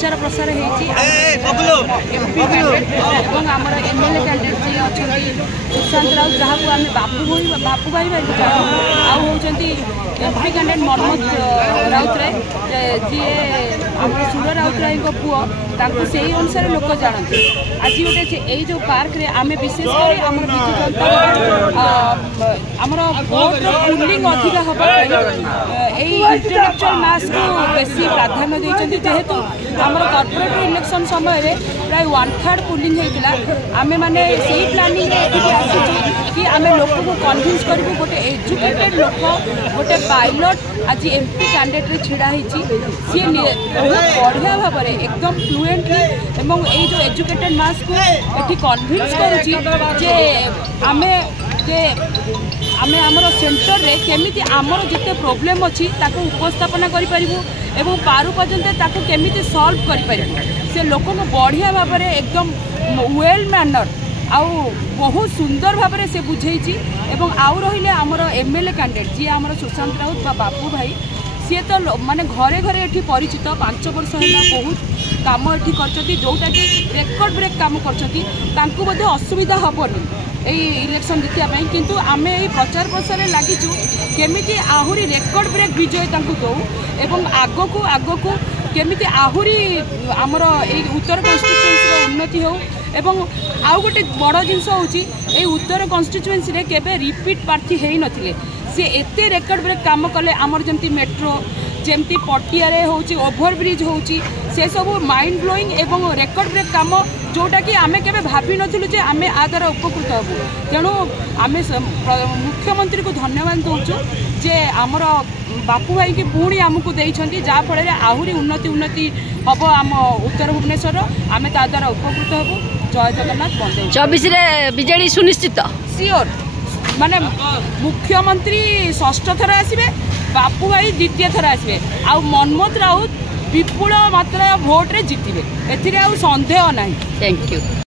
प्रचार प्रसार Homer MLA candidate जी अच्छा सुशांत राउत जहाँ को आम बापू भाई आउंट एमपी कैंडिडेट मनमोहन राउत राय जी आम सुर राउत राय पुओ से अनुसार लोक जानते आज गोटे यही जो पार्क रे आम विशेषकर आम विजु जनता आमर भोटर पुलिंग अधिक हम इंटेलेक्चुअल मास को बेसी प्राधान्य देते जेहेतु आमर कॉर्पोरेट इलेक्शन समय प्राय 1/3 पुलिंग होता आम मैंने से प्लानिंग आसू कि आम लोक को कन्विन्स करूँ गोटे एजुकेटेड लोक गोटे पायलट आज एमपी कैंडिडेट छिड़ा सी बढ़िया भाव में एकदम फ्लुएंटली एवं ये जो एजुकेटेड मास को ये कन्विन्स करुच्ची आमे आमर सेंटर रे केमिति आमर जिते प्रोब्लेम अच्छी ताको उपस्थापना करि परिबु एवं पारु पर्यंत ताको केमिति सॉल्व करि परिबु से लोक को बढ़िया भाव में एकदम वेल मैनर आउ बहुत सुंदर भाव में से बुझेइछि एवं आउ रहिले आमर एमएलए कैंडिडेट जी आमर सुशांत राउत बा बापू भाई सी तो माने घरे घरे एठी परिचित 5 वर्ष है बहुत काम एठी करछथि जोटा कि रेकर्ड ब्रेक काम करछथि तांकु बोधे असुविधा हबनी यही इलेक्शन जितिया किंतु आमे यही प्रचार प्रसार लगिचु केमिति आहुरी रेकर्ड ब्रेक विजय तांकु दो एवं आगकू केमिति आहुरी आमर यही उत्तर कन्स्टिट्युएन्सी उन्नति हो एवं आउ गोटे बड़ जिनस होची ए उत्तर कन्स्टिट्युएन्सी रे केबे रिपीट प्रार्थी हेई नथिले से एते रेकर्ड ब्रेक काम कले आमर जमती मेट्रो जमती पटिया होची ओभरब्रिज होची से सब माइंड ब्लोइंग एवं रेकर्ड ब्रेक काम जोटा कि आमे केबे भाभी नथिलु जे आमे आ द्वारा उपकृत हबु तेणु आमे मुख्यमंत्री को धन्यवाद दउछु जे आमर बापू भाई की पुणी आमको देइछंती जहाँ फल आहुरी उन्नति हम आम उत्तर भुवनेश्वर आमे ता द्वारा उपकृत हबु जय जगन्नाथ बंदे 24 रे बीजेडी सुनिश्चित सियोर माने मुख्यमंत्री षष्ठ थर आसबे बापू भाई द्वितीय थर आसबे आ मनमोहन राउत विपुल मात्रा भोट रे जितबे एथिरे आ संदेह नाही। Thank you.